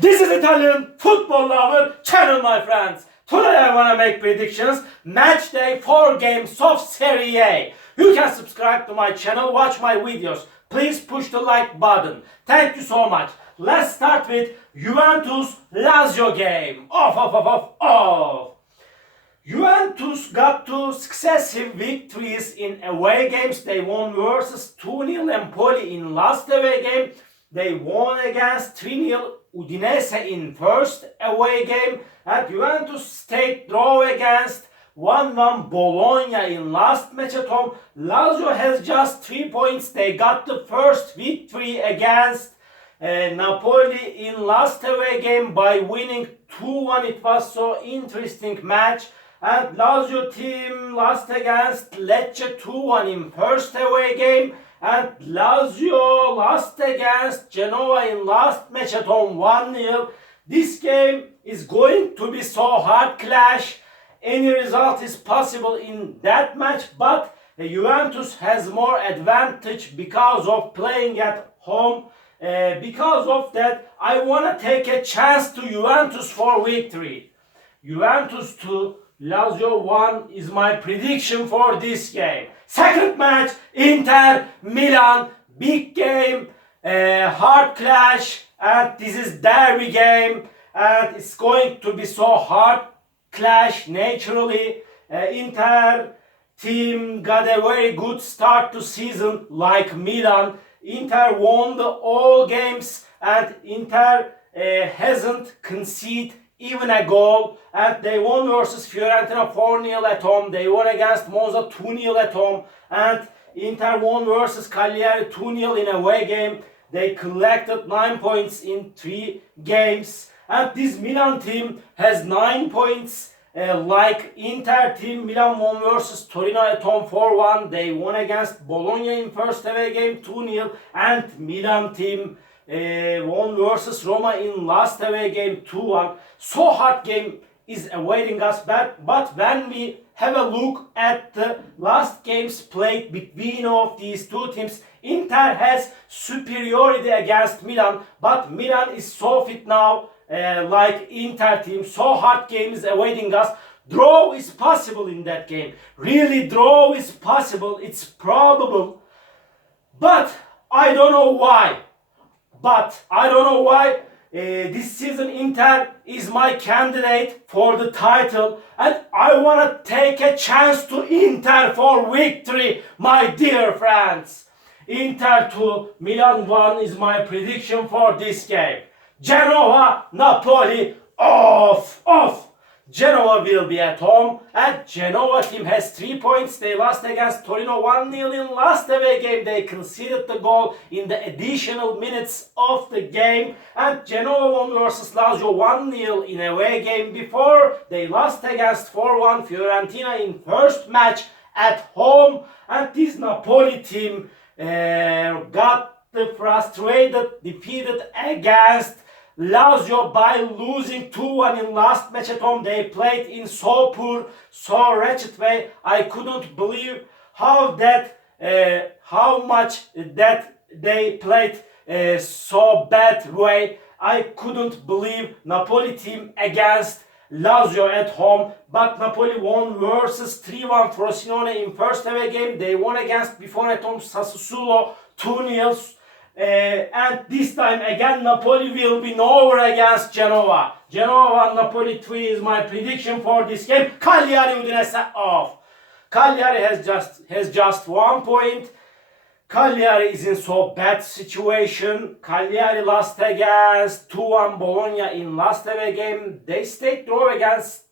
This is Italian football lover channel, my friends. Today I want to make predictions. Match day 4 games of Serie A. You can subscribe to my channel, watch my videos. Please push the like button. Thank you so much. Let's start with Juventus Lazio game. Off. Juventus got 2 successive victories in away games. They won versus 2-0 Empoli in last away game. They won against 3-0 Udinese in first away game. And Juventus stayed draw against 1-1 Bologna in last match at home. Lazio has just 3 points. They got the first victory against Napoli in last away game by winning 2-1. It was so interesting match. And Lazio team lost against Lecce 2-1 in first away game. And Lazio lost against Genoa in last match at home 1-0. This game is going to be so hard clash. Any result is possible in that match, but Juventus has more advantage because of playing at home. Because of that, I want to take a chance to Juventus for victory. Juventus 2, Lazio 1 is my prediction for this game. Second match, Inter Milan, big game, hard clash, and this is derby game, and it's going to be so hard clash naturally. Inter team got a very good start to season like Milan. Inter won all games, and Inter hasn't conceded even a goal, and they won versus Fiorentina 4-0 at home. They won against Monza 2-0 at home, and Inter won versus Cagliari 2-0 in away game. They collected 9 points in 3 games, and this Milan team has 9 points. Like Inter team, Milan won versus Torino at home 4-1. They won against Bologna in first away game 2-0, and Milan team won versus Roma in last away game 2-1. So hard game is awaiting us, but when we have a look at the last games played between of these two teams, Inter has superiority against Milan, but Milan is so fit now like Inter team. So hard game is awaiting us. Draw is possible in that game. Really, draw is possible. It's probable, but I don't know why. This season Inter is my candidate for the title, and I want to take a chance to Inter for victory, my dear friends. Inter 2, Milan 1 is my prediction for this game. Genoa, Napoli, off. Genoa will be at home, and Genoa team has 3 points. They lost against Torino 1-0 in last away game. They conceded the goal in the additional minutes of the game, and Genoa won versus Lazio 1-0 in away game before. They lost against 4-1 Fiorentina in first match at home, and this Napoli team got frustrated, defeated against Lazio by losing 2-1 in last match at home. They played in so poor, so wretched way. I couldn't believe how much that they played so bad way. I couldn't believe Napoli team against Lazio at home, but Napoli won versus 3-1 Frosinone in first away game. They won against before at home Sassuolo 2-0. And this time again Napoli will be over against Genoa. Genoa 1, Napoli 3 is my prediction for this game. Cagliari Udinese off. Cagliari has just 1 point. Cagliari is in so bad situation. Cagliari lost against 2-1 Bologna in last away game. They stayed draw against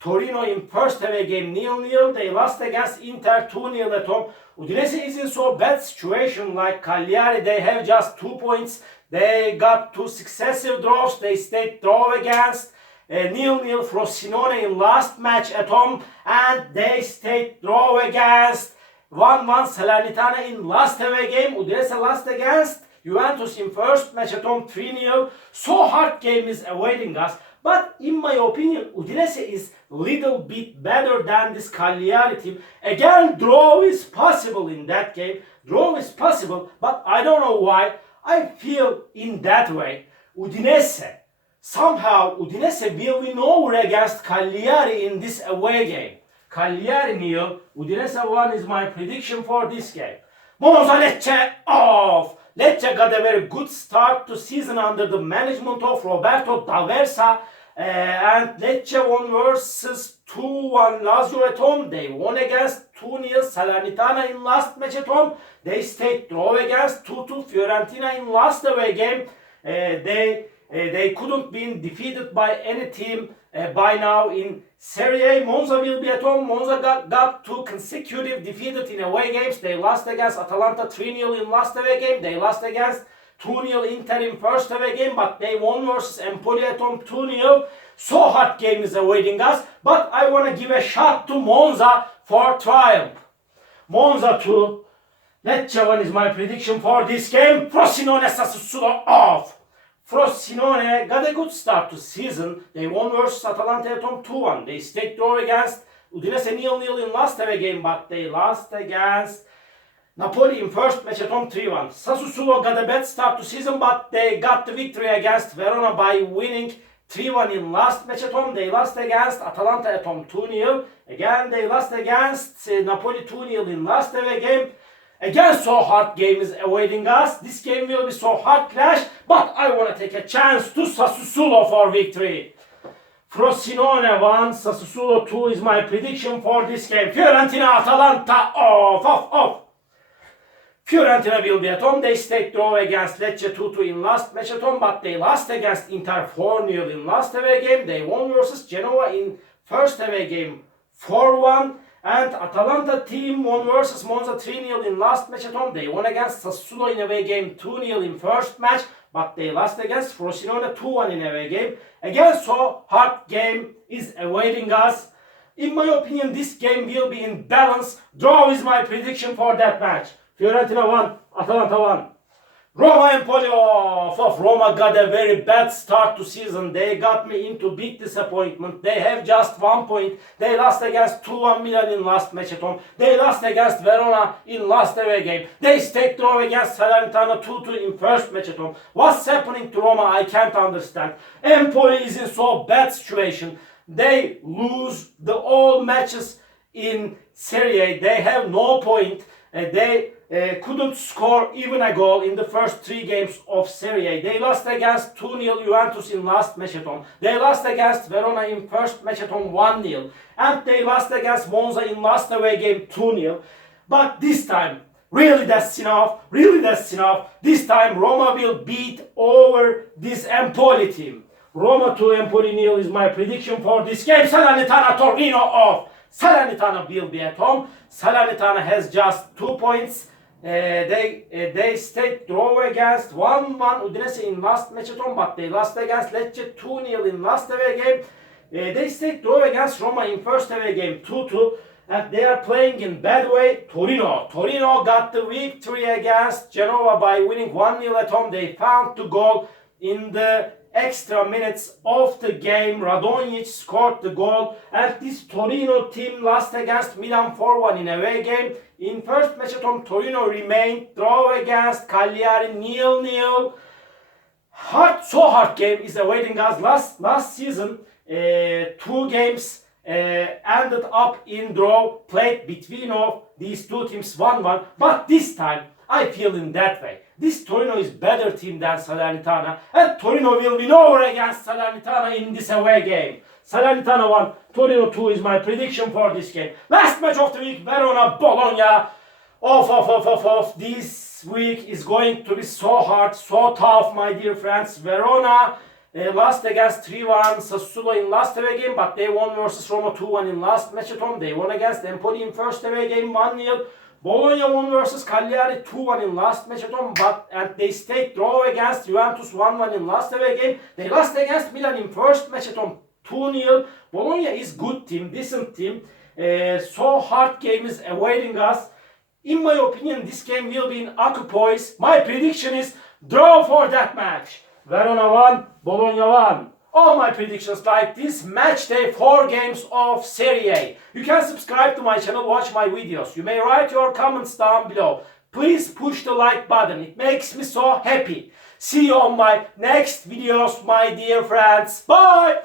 Torino in first away game 0-0. They lost against Inter 2-0 at home. Udinese is in so bad situation like Cagliari. They have just 2 points. They got 2 successive draws. They stayed draw against 0-0 Frosinone in last match at home, and they stayed draw against 1-1 Salernitana in last away game. Udinese lost against Juventus in first match at home 3-0. So hard game is awaiting us. But in my opinion, Udinese is little bit better than this Cagliari team. Again, draw is possible in that game. Draw is possible, but I don't know why. I feel in that way. Udinese Somehow Udinese will win over against Cagliari in this away game. Cagliari nil, Udinese 1 is my prediction for this game. Monza Lecce off. Lecce got a very good start to season under the management of Roberto D'Aversa. And Lecce won versus 2-1 Lazio at home. They won against 2-0 Salernitana in last match at home. They stayed draw against 2-2 Fiorentina in last away game. They couldn't be defeated by any team by now in Serie A. Monza will be at home. Monza got 2 consecutive defeated in away games. They lost against Atalanta 3-0 in last away game. They lost against 2-0 Inter in first away game, but they won versus Empoli at home 2-0. So hard game is awaiting us, but I want to give a shot to Monza for triumph. Monza 2, Lecce 1 is my prediction for this game. Frosinone Sassuolo off. Frosinone got a good start to season. They won versus Atalanta at home 2-1. They stayed draw against Udinese 0-0 in last away game, but they lost against Napoli in first match at home 3-1. Sassuolo got a bad start to season, but they got the victory against Verona by winning 3-1 in last match at home. They lost against Atalanta at home 2-0. Again, they lost against Napoli 2-0 in last away game. Again, so hard game is awaiting us. This game will be so hard clash, but I want to take a chance to Sassuolo for victory. Frosinone 1, Sassuolo 2 is my prediction for this game. Fiorentina Atalanta off. Fiorentina will be at home. They stayed draw against Lecce 2-2 in last match at home, but they lost against Inter 4-0 in last away game. They won versus Genoa in first away game 4-1. And Atalanta team won versus Monza 3-0 in last match at home. They won against Sassuolo in away game 2-0 in first match, but they lost against Frosinone 2-1 in away game. Again, so hard game is awaiting us. In my opinion, this game will be in balance. Draw is my prediction for that match. Fiorentina 1, Atalanta 1. Roma Empoli off. Roma got a very bad start to season. They got me into big disappointment. They have just 1 point. They lost against 2-1 Milan in last match at home. They lost against Verona in last away game. They stayed draw against Salernitana 2-2 in first match at home. What's happening to Roma, I can't understand. Empoli is in so bad situation. They lose the all matches in Serie A. They have no point. They couldn't score even a goal in the first 3 games of Serie A. They lost against 2-0 Juventus in last match at home. They lost against Verona in first match at home 1-0. And they lost against Monza in last away game 2-0. But this time, really that's enough. This time Roma will beat over this Empoli team. Roma 2, Empoli 0 is my prediction for this game. Salernitana Torino off. Salernitana will be at home. Salernitana has just 2 points. They stayed draw against 1-1 Udinese in last match at home, but they lost against Lecce 2-0 in last away game. They stayed draw against Roma in first away game 2-2, and they are playing in bad way. Torino got the victory against Genoa by winning 1-0 at home. They found the goal in the extra minutes of the game. Radonjic scored the goal, and this Torino team lost against Milan 4-1 in away game. In first match at home, Torino remained draw against Cagliari 0-0. Hard game is awaiting us. Last season, 2 games ended up in draw, played between of these 2 teams 1-1, but this time I feel in that way. This Torino is better team than Salernitana, and Torino will win over against Salernitana in this away game. Salernitana 1, Torino 2 is my prediction for this game. Last match of the week, Verona Bologna. Off. This week is going to be so hard, so tough, my dear friends. Verona lost against 3-1 Sassuolo in last away game, but they won versus Roma 2-1 in last match at home. They won against Empoli in first away game 1-0. Bologna won versus Cagliari 2-1 in last match at home, and they stayed draw against Juventus 1-1 in last away game. They lost against Milan in first match at home 2-0. Bologna is good team, decent team. So hard game is awaiting us. In my opinion, this game will be in equipoise. My prediction is draw for that match. Verona 1, Bologna 1. All my predictions like this match day 4 games of Serie A. You can subscribe to my channel, watch my videos. You may write your comments down below. Please push the like button. It makes me so happy. See you on my next videos, my dear friends. Bye!